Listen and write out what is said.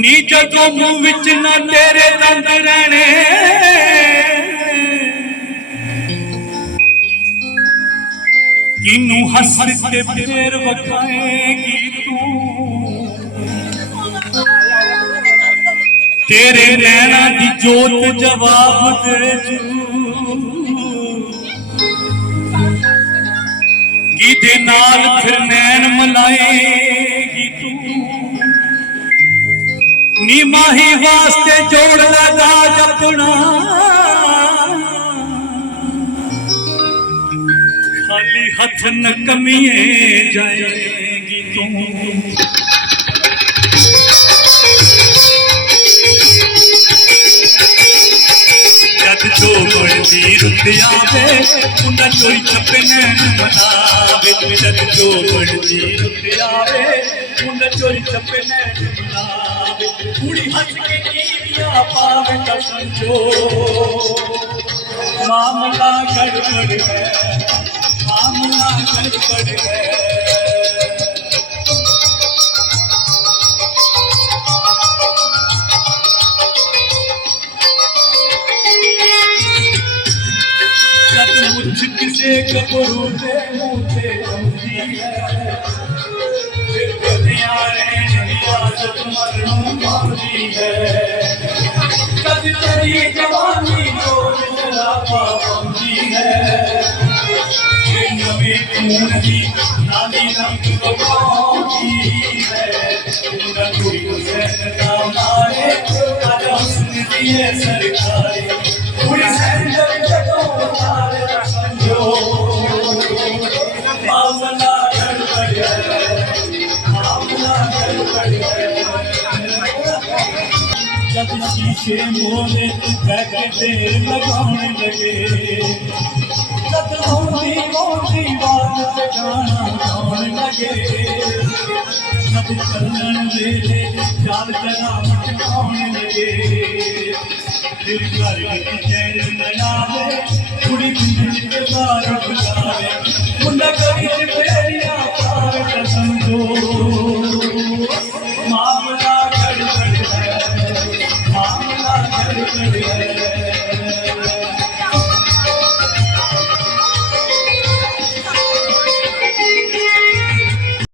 नी जदों मुंह विच ना तेरे दंद रहने किनू हस के फेर वखाएगी तू तेरे नैना दी जोत जवाब दे कि नाल फिर नैन मलाएगी तू नी माही वास्ते जोड़ लगा जपना खाली हथ न कमिए जाएगी तू जद जो बढ़ती रुत आवे उन्हें कोई छपे नैन मनावे जद जो बढ़ती रुत आवे उन्हें कोई छपे नैन मनावे कुड़ी हंस के नीरिया पावे कसम जो मामला गड़बड़ है मामला गड़बड़ है मुझ किसे कपड़ू दे मुझे समझी है फिर दुनिया रहने आदत मरणों मांगी है कभी तेरी जवानी को जरा पाबंदी है फिर नवी खून की नानी रंग बगाऊंगी है उनका कोई हुसैन का मारे आजा हुस्न दिए सरकारी पूरी सैंडल जगों मारे मामला गड़बड़ है मामला गड़बड़ है जब शीशे मोले बैठे देर लगाने लगे जब मोटी मोटी बात पे गाना गाने लगे जब चलन वेले चाल चला मटकाने लगे दिल घर की चैन नया है कुड़ी जिंदगी के बार बुलावे मुंडा करी पे